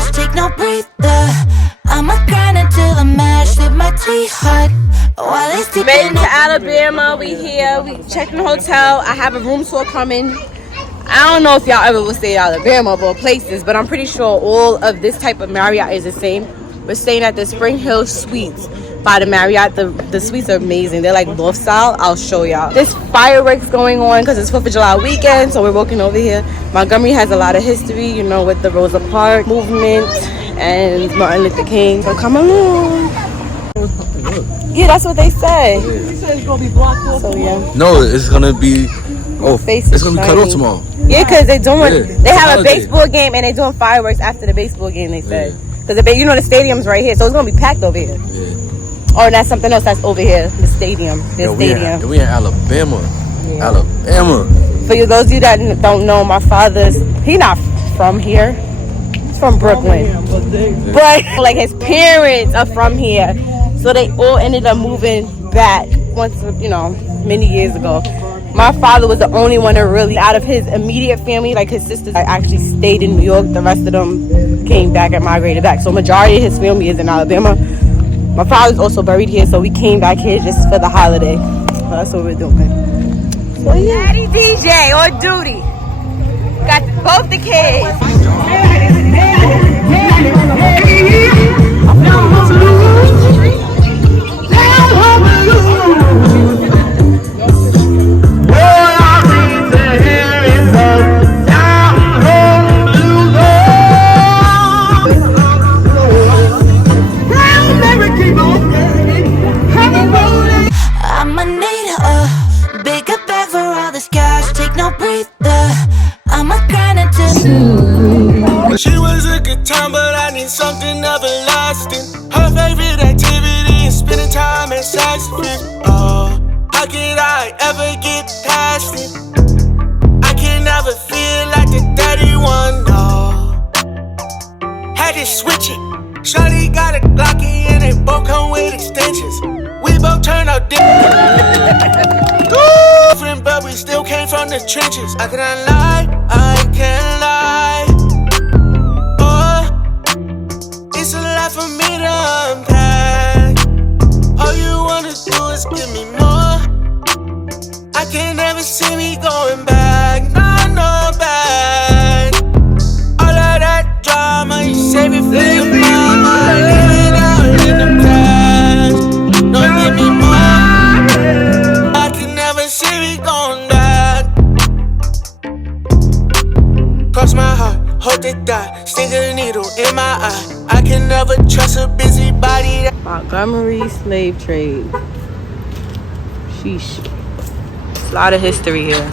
skies, take no breather. I'ma grind until I'm mashed, with my tea hot. While it's deep Made it to Alabama. We here. We checked in the hotel. I have a room tour coming. I don't know if y'all ever will stay in Alabama or places, but I'm pretty sure all of this type of Marriott is the same. We're staying at the Springhill Suites by the Marriott. The suites are amazing. They're like loft style. I'll show y'all. There's fireworks going on because it's 4th of July weekend, so we're walking over here. Montgomery has a lot of history, you know, with the Rosa Parks movement and Martin Luther King. So come along. Yeah, that's what they say. They said it's gonna be blocked off. So yeah. No, it's gonna be. Oh, it's gonna be cut off tomorrow. Yeah, because they're doing. Yeah, they have holiday. a baseball game and they're doing fireworks after the baseball game. They said because you know the stadium's right here, so it's gonna be packed over here. Yeah. Or that's something else that's over here. The stadium. The stadium. We in Alabama. Yeah. Alabama. For you, those of you that don't know, my he's not from here. He's from Brooklyn, but like his parents are from here, so they all ended up moving back once, you know, many years ago. My father was the only one that really, out of his immediate family, like his sisters actually stayed in New York. The rest of them came back and migrated back. So majority of his family is in Alabama. My father's also buried here, so we came back here just for the holiday. So that's what we're doing. So yeah. Daddy DJ on duty. Got both the kids. I'ma need a bigger bag for all this cash, take no breather. I'ma grind until She was a good time, but I need something everlasting. Her favorite activity is spending time at Saxon. Oh, how could I ever get past it? I can never feel like the dirty one, no. Had to switch it. Shawty got a Glocky and they both come with extensions. We both turned out different, but we still came from the trenches. I cannot lie, I can't lie. Oh, it's a lot for me to unpack. All you wanna do is give me more. I can never see me going back, no back. All of that drama, you save it for your mama. Leave it out in the past. No, give me more. I can never see me going back. Cross my heart, hope they die. Stick a needle in my eye. I can never trust a busybody. Montgomery slave trade. Sheesh. There's a lot of history here.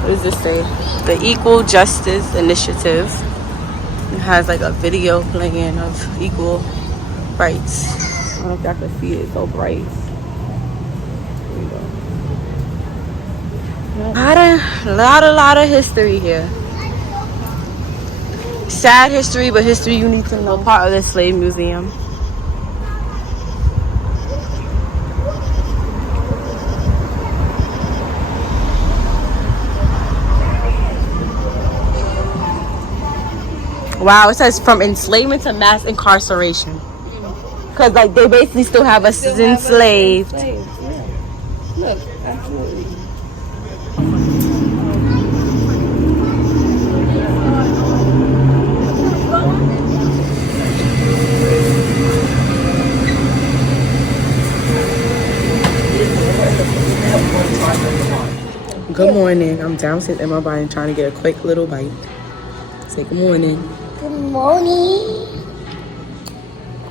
What does this say? The Equal Justice Initiative. It has like a video playing of equal rights. I don't know if y'all can see it, it's so bright. There you go. A lot of history here. Sad history, but history you need to know. Part of the slave museum. Wow, it says from enslavement to mass incarceration. Because like they basically still have us enslaved. Yeah. Look, absolutely. Good morning. I'm downstairs in my body trying to get a quick little bite. Say good morning. Good morning.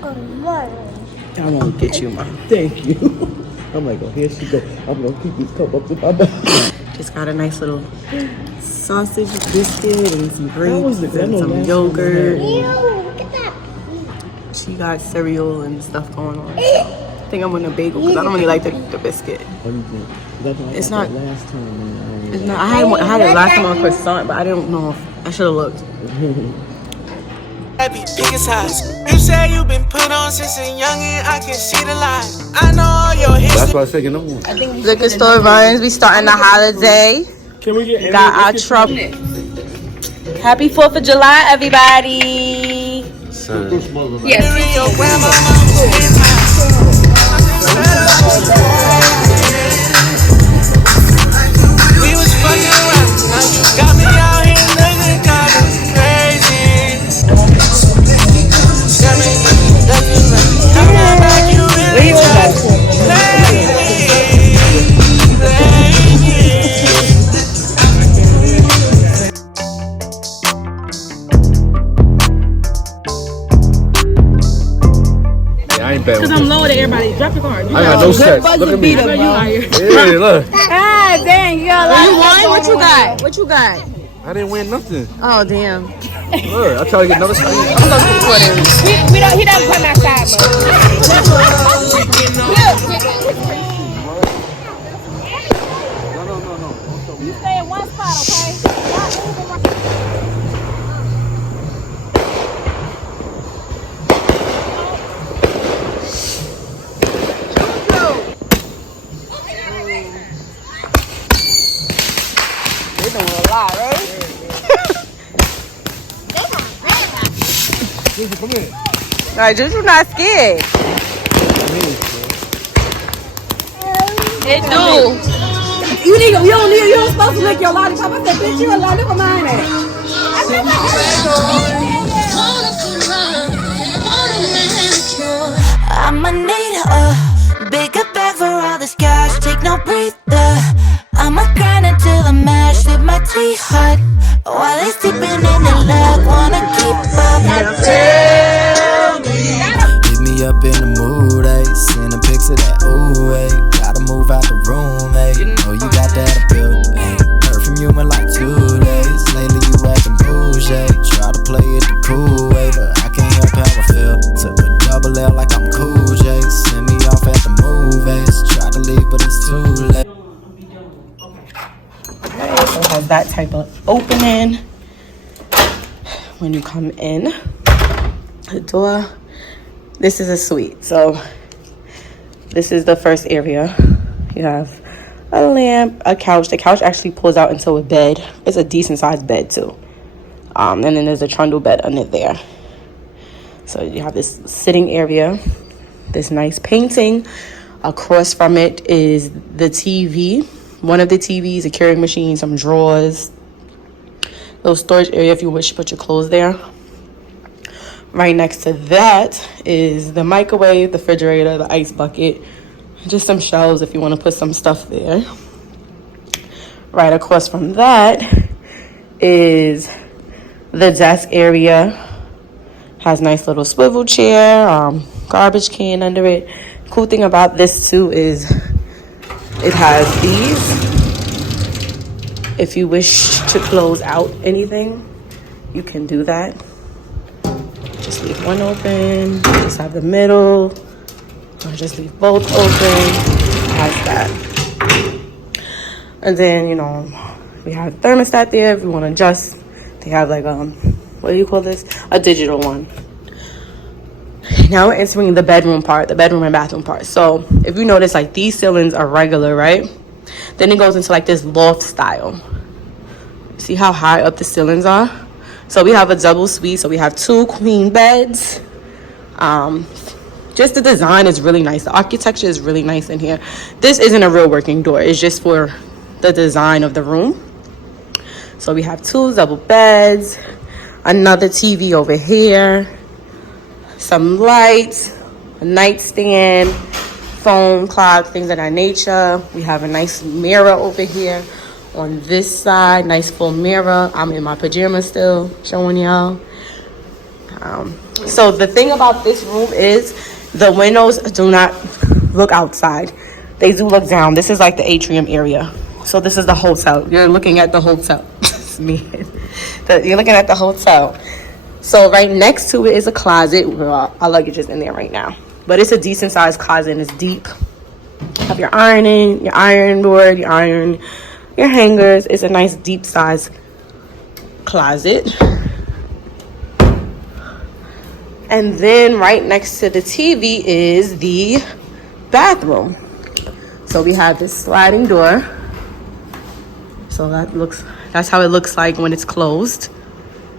Good morning. I won't get you, Mom. Thank you. I'm like, oh, here she go. I'm gonna keep this cup up to my back. Just got a nice little sausage biscuit and some grapes and some last yogurt. Ew, look at that. She got cereal and stuff going on. I think I'm gonna bagel because I don't really like the biscuit. What do you think? It's not. Last time. It's not. I had it last time on croissant, but I don't know if I should have looked. Happy biggest eyes. You say you been put on since a youngin'. I can see the line. I know all your history. That's why I said no more. Liquor store runs. We starting the holiday. Can we get Got our trouble. Happy 4th of July, everybody. Yes. We was fucking around, now you got me out here looking kinda crazy. Got me looking like you really try to play me. Yeah, I ain't bad. Cause I'm lower than everybody. Drop your card. I got no sex. Look at me. I know you liar. Yeah, look. Ah, dang, you got a lot. You won? What you got? What you got? I didn't win nothing. Oh, damn. Look, I try to get another spot. We don't, he doesn't come outside, bro. You stay in one spot, okay? They're doing a lot, right? Come in. Alright, Juju not scared. It do. You don't supposed to lick your lollipop. I said, bitch, you a lollipop mine. I'ma need a bigger bag for all this cash. Take no breather. I'ma grind until I'm mashed. Sip my tea hot while they sleeping in the lab. Wanna keep up. Get me up in the mood, ayy. Send a pics of that, ooh, ayy. Gotta move out the room, ayy. Know you got that appeal, ayy. Heard from you in like 2 days. Lately you acting bougie. Try to play it the cool way, but I can't help how I feel. Took a double L like I'm Cool J. Send me off at the movies. Try to leave, but it's too late. So it has that type of opening. When you come in the door, this is a suite. So this is the first area. You have a lamp, a couch. The couch actually pulls out into a bed. It's a decent sized bed too. And then there's a trundle bed under there. So you have this sitting area, this nice painting. Across from it is the TV. One of the TVs, a carrying machine, some drawers. Little storage area if you wish to put your clothes there. Right next to that is the microwave, the refrigerator, the ice bucket. Just some shelves if you want to put some stuff there. Right across from that is the desk area. Has nice little swivel chair, garbage can under it. Cool thing about this too is it has these. If you wish to close out anything, you can do that. Just leave one open, just have the middle, or just leave both open. It has that. And then, you know, we have thermostat there if you want to adjust. They have like, what do you call this? A digital one. Now we're entering the bedroom part, the bedroom and bathroom part. So if you notice, like these ceilings are regular, right? Then it goes into like this loft style. See how high up the ceilings are? So we have a double suite. So we have 2 queen beds. Just the design is really nice. The architecture is really nice in here. This isn't a real working door. It's just for the design of the room. So we have 2 double beds, another TV over here, some lights, a nightstand, phone, clock, things of that nature. We have a nice mirror over here on this side, nice full mirror. I'm in my pajamas still, showing y'all. So the thing about this room is the windows do not look outside. They do look down. This is like the atrium area. So this is the hotel. You're looking at the hotel. You're looking at the hotel. So right next to it is a closet. Our luggage is in there right now. But it's a decent sized closet and it's deep. You have your ironing, your iron board, your iron, your hangers. It's a nice deep size closet. And then right next to the TV is the bathroom. So we have this sliding door. So that's how it looks like when it's closed.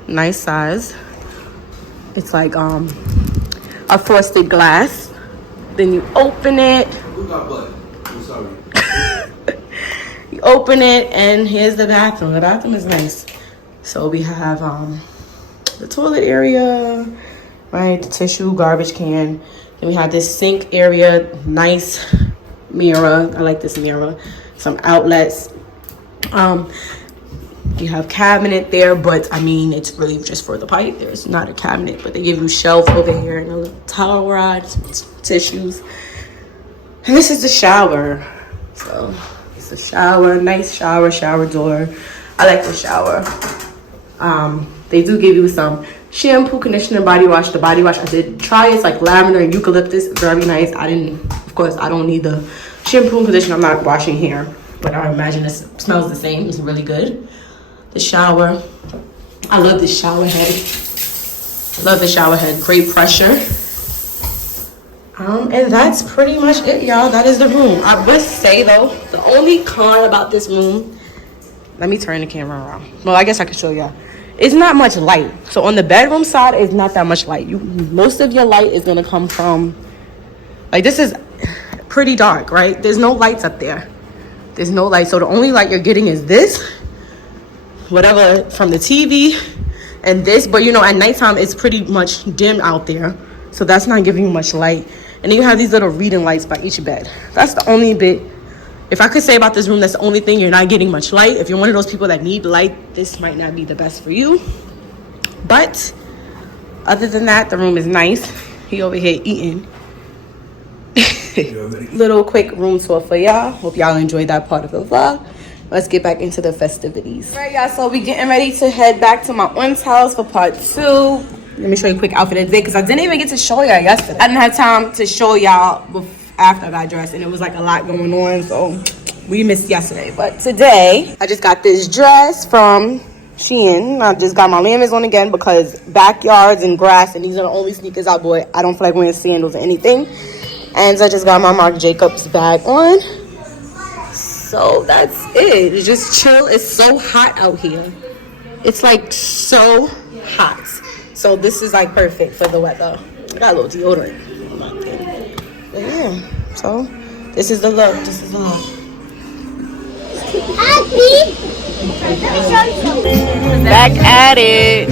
Nice size. It's like a frosted glass. Then you open it. Who got butt? I'm sorry. You open it, and here's the bathroom. The bathroom is nice. So we have the toilet area, right? The tissue, garbage can. Then we have this sink area, nice mirror. I like this mirror. Some outlets. You have cabinet there, but I mean, it's really just for the pipe. There's not a cabinet, but they give you shelf over here and a little towel rod, tissues. And this is the shower. So it's a shower, nice shower door. I like the shower. They do give you some shampoo, conditioner, body wash. The body wash I did try, it's like lavender and eucalyptus, very nice. Of course I don't need the shampoo and conditioner. I'm not washing hair, but I imagine this smells the same. It's really good. The shower, I love the shower head. Great pressure. And that's pretty much it, y'all. That is the room. I must say though, the only con about this room, let me turn the camera around. Well, I guess I can show y'all. It's not much light. So on the bedroom side, it's not that much light. Most of your light is gonna come from, like, this is pretty dark, right? There's no lights up there. There's no light. So the only light you're getting is this, whatever from the TV, and this. But you know, at nighttime it's pretty much dim out there, so that's not giving you much light. And then you have these little reading lights by each bed. That's the only bit, if I could say about this room, that's the only thing. You're not getting much light. If you're one of those people that need light, this might not be the best for you. But other than that, the room is nice. He over here eating. Little quick room tour for y'all. Hope y'all enjoyed that part of the vlog. Let's get back into the festivities. All right, y'all, so we getting ready to head back to my aunt's house for part 2. Let me show you a quick outfit of the day, because I didn't even get to show y'all yesterday. I didn't have time to show y'all after I got dressed, and it was like a lot going on, so we missed yesterday. But today, I just got this dress from Shein. I just got my lemons on again because backyards and grass, and these are the only sneakers I bought. I don't feel like wearing sandals or anything. And so I just got my Marc Jacobs bag on. So that's it. It's just chill. It's so hot out here. It's like so hot. So this is like perfect for the weather. I got a little deodorant in my thing. But yeah. So this is the look. Back at it.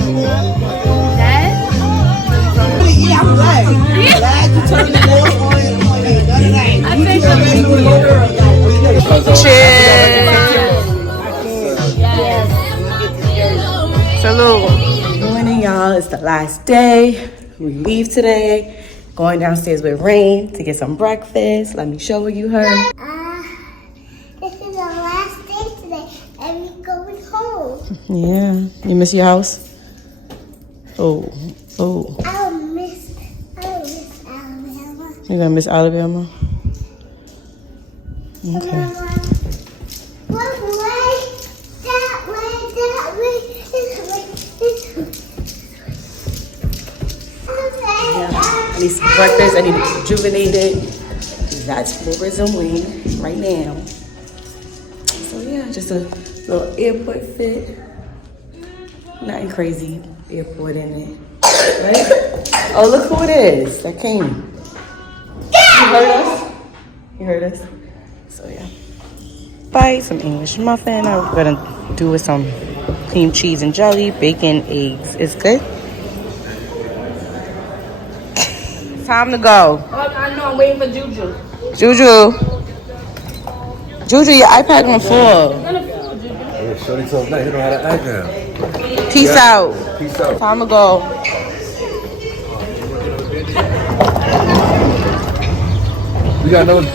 Yeah, I'm glad. Glad you turned the nail on. Cheers. Salute. Good morning, y'all. It's the last day. We leave today. Going downstairs with Rain to get some breakfast. Let me show you her. This is the last day today, and we're going home. Yeah. You miss your house? Oh. I miss Alabama. You're gonna miss Alabama? Okay. One way, that way, this way. I need some breakfast. I need to be rejuvenated. That's Flores and Wing right now. So yeah, just a little airport fit. Nothing crazy. Airport in it. Right? Oh, look who it is that came. You heard us? So yeah. Bite some English muffin. I'm gonna do with some cream cheese and jelly, bacon, eggs. It's good. Time to go. I know, I'm waiting for Juju. Juju, your iPad on full. Yeah, shorty told me, he don't know how to act now. Peace out. Peace out. Time to go. We got no. Yeah.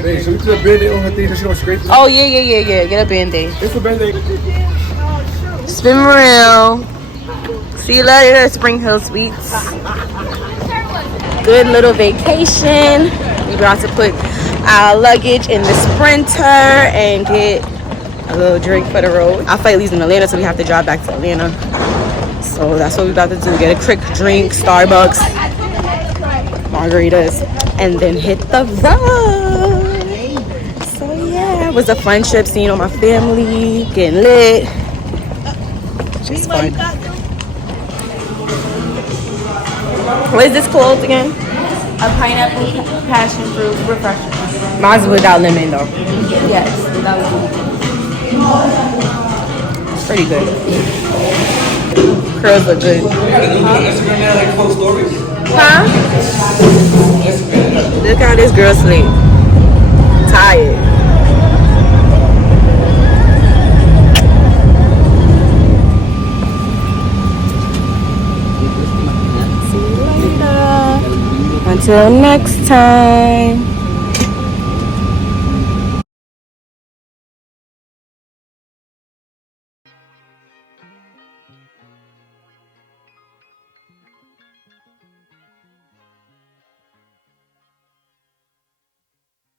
Hey, so we put a band-aid on her thing so she don't scrape it? Oh, yeah. Get a band-aid. It's a band-aid. Spin real. See you later, Springhill Suites. Good little vacation. We about to put our luggage in the Sprinter and get a little drink for the road. Our flight leaves in Atlanta, so we have to drive back to Atlanta. So that's what we about to do. Get a quick drink, Starbucks, margaritas, and then hit the road. So yeah, it was a fun trip, seeing all my family, getting lit. She's fun. What is this called again? A pineapple passion fruit refresher. Mine's without lemon though. Yes, that would be It's pretty good. Curls look good. Huh? Look how this girl sleep. Tired. See you later. Until next time.